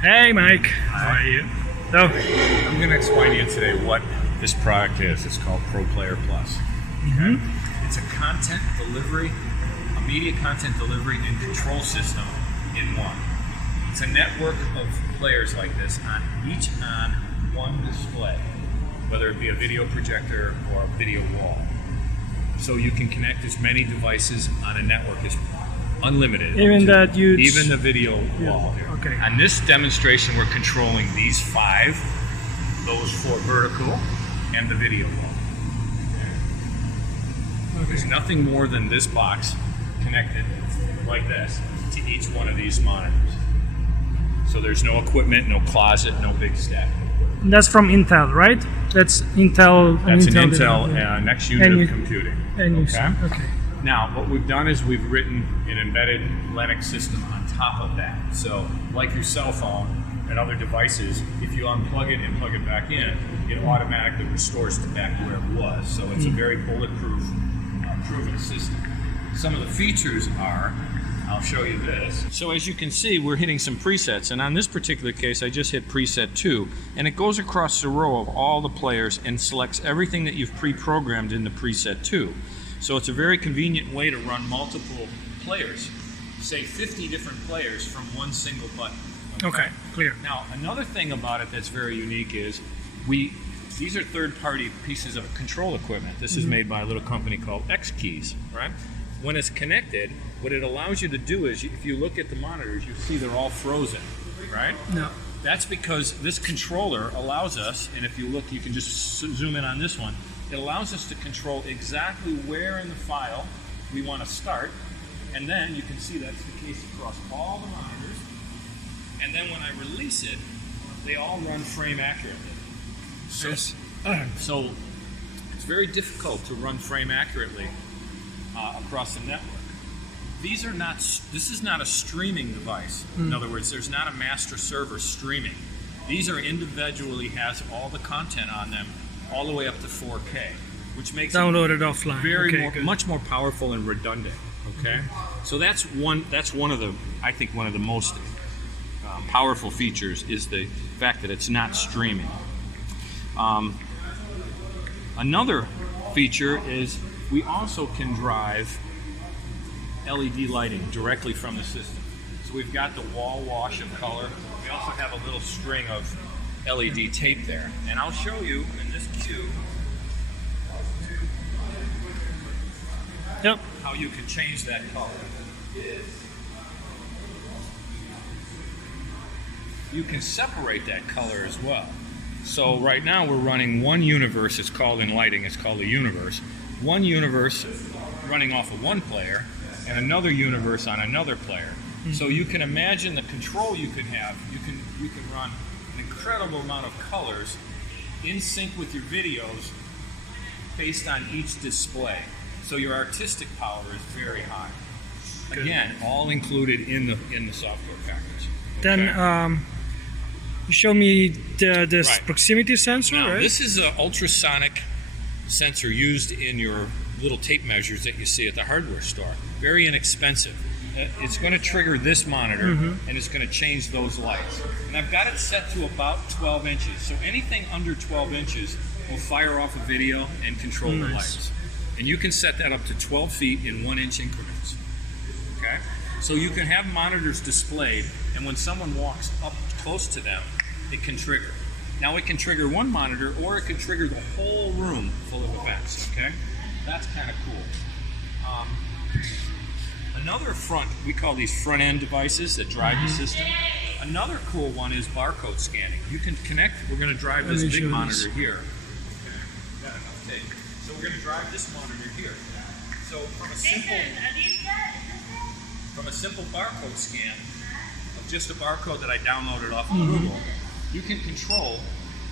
Hey Mike, how are you? So, I'm going to explain to you today what this product is. It's called Pro Player Plus. Okay? It's a content delivery, a media content delivery and control system in one. It's a network of players like this each on one display, whether it be a video projector or a video wall. So you can connect as many devices on a network as unlimited. even Even the video wall. Okay. On this demonstration, we're controlling these 5, those 4 vertical, and the video wall. There's nothing more than this box connected like this to each one of these monitors. So there's no equipment, no closet, no big stack. That's from Intel, right? That's Intel. That's an Intel next unit of computing. Okay. Now, what we've done is we've written an embedded Linux system on top of that. So, like your cell phone and other devices, if you unplug it and plug it back in, it automatically restores it back to where it was. So it's a very bulletproof, proven system. Some of the features are, I'll show you this. So as you can see, we're hitting some presets, and on this particular case, I just hit preset 2, and it goes across the row of all the players and selects everything that you've pre-programmed in the preset 2. So it's a very convenient way to run multiple players, say 50 different players from one single button. Okay, clear. Now, another thing about it that's very unique is these are third-party pieces of control equipment. This is made by a little company called X Keys, right? When it's connected, what it allows you to do is, if you look at the monitors, you see they're all frozen, right? No. That's because this controller allows us, and if you look, you can just zoom in on this one, it allows us to control exactly where in the file we want to start, and then you can see that's the case across all the monitors, and then when I release it, they all run frame accurately. So, so it's very difficult to run frame accurately across the network. These are not. This is not a streaming device. In other words, there's not a master server streaming. These are individually has all the content on them, all the way up to 4K, which makes Download it offline. very much more powerful and redundant. Okay, so that's one of the, I think, one of the most powerful features is the fact that it's not streaming. Another feature is we also can drive LED lighting directly from the system. So we've got the wall wash of color. We also have a little string of LED tape there. And I'll show you in this cube how you can change that color. You can separate that color as well. So right now we're running one universe, it's called in lighting, it's called a universe. One universe running off of one player and another universe on another player. So you can imagine the control you could have. You can run an incredible amount of colors in sync with your videos based on each display. So your artistic power is very high. Again, all included in the software package. Then you show me this Right. proximity sensor, Now, right? this is an ultrasonic sensor used in your little tape measures that you see at the hardware store. Very inexpensive. It's going to trigger this monitor, and it's going to change those lights. And I've got it set to about 12 inches. So anything under 12 inches will fire off a video and control the lights. And you can set that up to 12 feet in 1-inch increments. Okay? So you can have monitors displayed, and when someone walks up close to them, it can trigger. Now it can trigger one monitor, or it can trigger the whole room full of events. Okay? That's kind of cool. Another we call these front-end devices that drive the system. Another cool one is barcode scanning. You can connect, we're going to drive this big monitor here. Got enough tape. So we're going to drive this monitor here. So from a simple barcode scan of just a barcode that I downloaded off of Google, you can control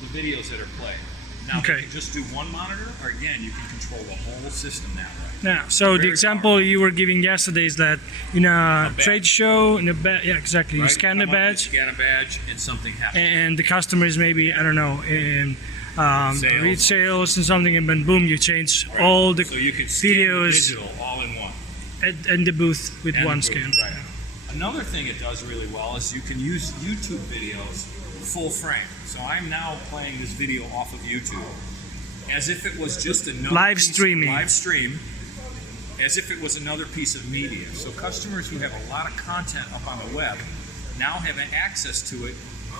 the videos that are played. Now, you can just do one monitor, or again, you can control the whole system that way. Yeah. So the example you were giving yesterday is that in a trade show, in a exactly, you scan the badge. Scan a badge, and something happens. And the customer is maybe, I don't know, in read sales and something, and then boom, you change all the so you can scan videos digital all in one. and the booth with one scan. Right. Another thing it does really well is you can use YouTube videos full frame. So I'm now playing this video off of YouTube as if it was just another live stream, as if it was another piece of media. So customers who have a lot of content up on the web now have access to it,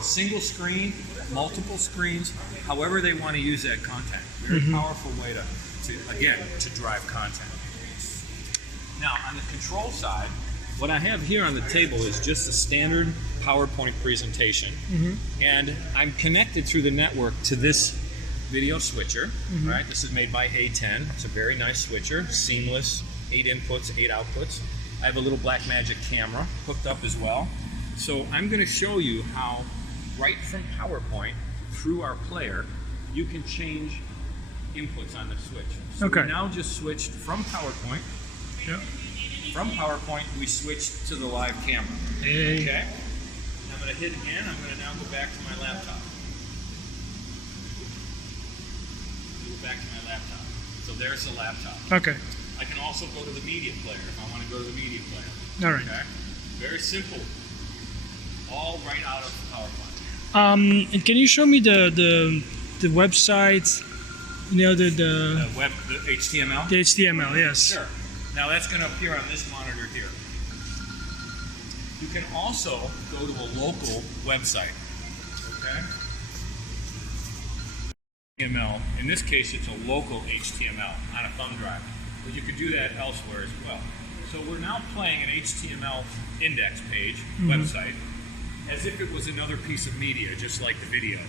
single screen, multiple screens, however they want to use that content. Very powerful way to drive content. Now on the control side, what I have here on the table is just a standard PowerPoint presentation, and I'm connected through the network to this video switcher. Right, this is made by A10. It's a very nice switcher, seamless, 8 inputs, 8 outputs. I have a little Blackmagic camera hooked up as well. So I'm going to show you how, right from PowerPoint through our player, you can change inputs on the switch. So we now just switched from PowerPoint. From PowerPoint, we switched to the live camera. Okay. I'm going to hit again. I'm going to now go back to my laptop. Go back to my laptop. So there's the laptop. Okay. I can also go to the media player if I want to go to the media player. All right. Okay. Very simple. All right out of PowerPoint. And can you show me the website? You know, the HTML? The HTML, yes. Sure. Now that's going to appear on this monitor here. You can also go to a local website. Okay? HTML. In this case, it's a local HTML on a thumb drive. But you could do that elsewhere as well. So we're now playing an HTML index page, website, as if it was another piece of media, just like the videos.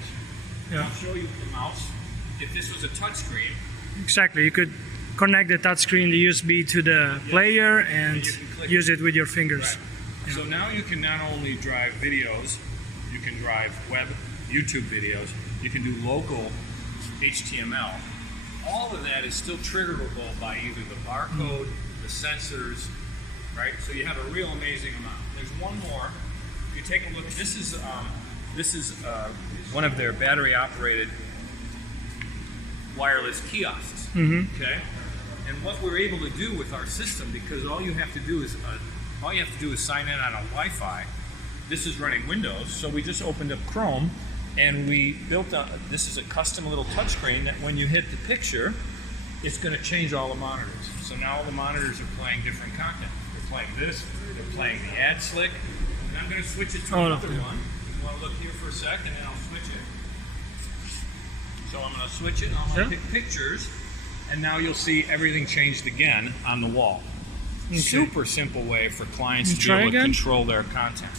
I'll show you the mouse. If this was a touchscreen. Exactly. You could connect the touchscreen, the USB to the player, and use it with your fingers. Right. So now you can not only drive videos, you can drive web, YouTube videos, you can do local HTML. All of that is still triggerable by either the barcode, the sensors, right? So you have a real amazing amount. There's one more. If you take a look, this is one of their battery-operated wireless kiosks. Okay. And what we're able to do with our system, because all you have to do is sign in on a Wi-Fi. This is running Windows, so we just opened up Chrome, and we built this is a custom little touchscreen that when you hit the picture, it's going to change all the monitors. So now all the monitors are playing different content. They're playing this, they're playing the ad slick, and I'm going to switch it to another one. You want to look here for a second, and then I'll switch it. So I'm going to switch it, and I'm going to pick pictures. And now you'll see everything changed again on the wall. Super simple way for clients to be able to control their content.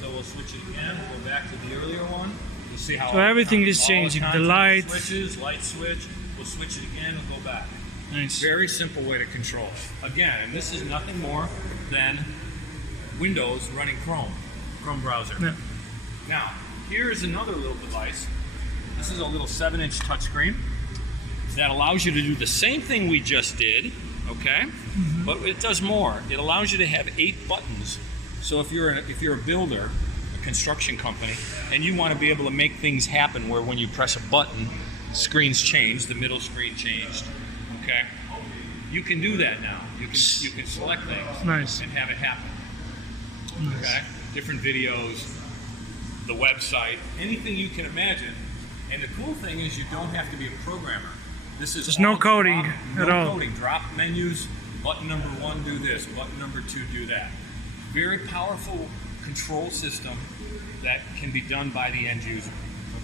So we'll switch it again. We'll go back to the earlier one. You'll see how everything is changing. The light switches, light switch. We'll switch it again. We'll go back. Nice. Very simple way to control it. Again, and this is nothing more than Windows running Chrome browser. Now, here is another little device. This is a little 7-inch touchscreen that allows you to do the same thing we just did, okay? But it does more. It allows you to have 8 buttons. So if you're a builder, a construction company, and you want to be able to make things happen where when you press a button, screens change, the middle screen changed, okay? You can do that now. You can select things and have it happen. Okay? Different videos, the website, anything you can imagine. And the cool thing is you don't have to be a programmer. This is no coding at all. No coding. Drop menus. Button number 1, do this. Button number 2, do that. Very powerful control system that can be done by the end user.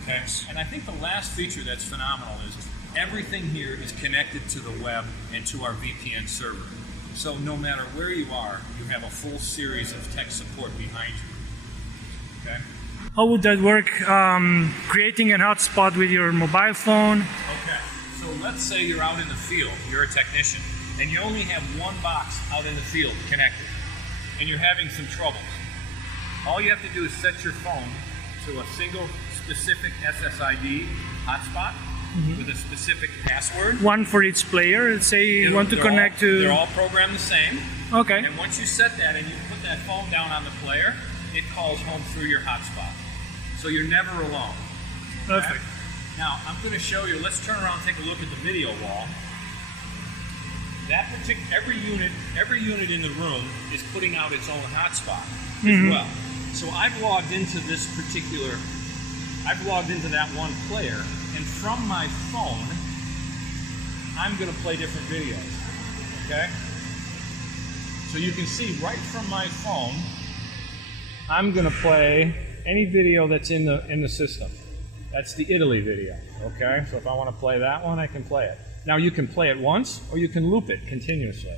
Okay. And I think the last feature that's phenomenal is everything here is connected to the web and to our VPN server. So no matter where you are, you have a full series of tech support behind you. Okay. How would that work? Creating a hotspot with your mobile phone? Okay. So let's say you're out in the field, you're a technician, and you only have one box out in the field connected, and you're having some troubles. All you have to do is set your phone to a single specific SSID hotspot with a specific password. One for each player. Let's say you want to connect to... They're all programmed the same. Okay. And once you set that and you put that phone down on the player, it calls home through your hotspot. So you're never alone. Perfect. Okay? Now, I'm going to show you, let's turn around and take a look at the video wall. every unit in the room is putting out its own hotspot as well. So I've logged into that one player, and from my phone, I'm going to play different videos. Okay? So you can see right from my phone, I'm going to play any video that's in the system. That's the Italy video. Okay? So if I want to play that one, I can play it. Now you can play it once, or you can loop it continuously.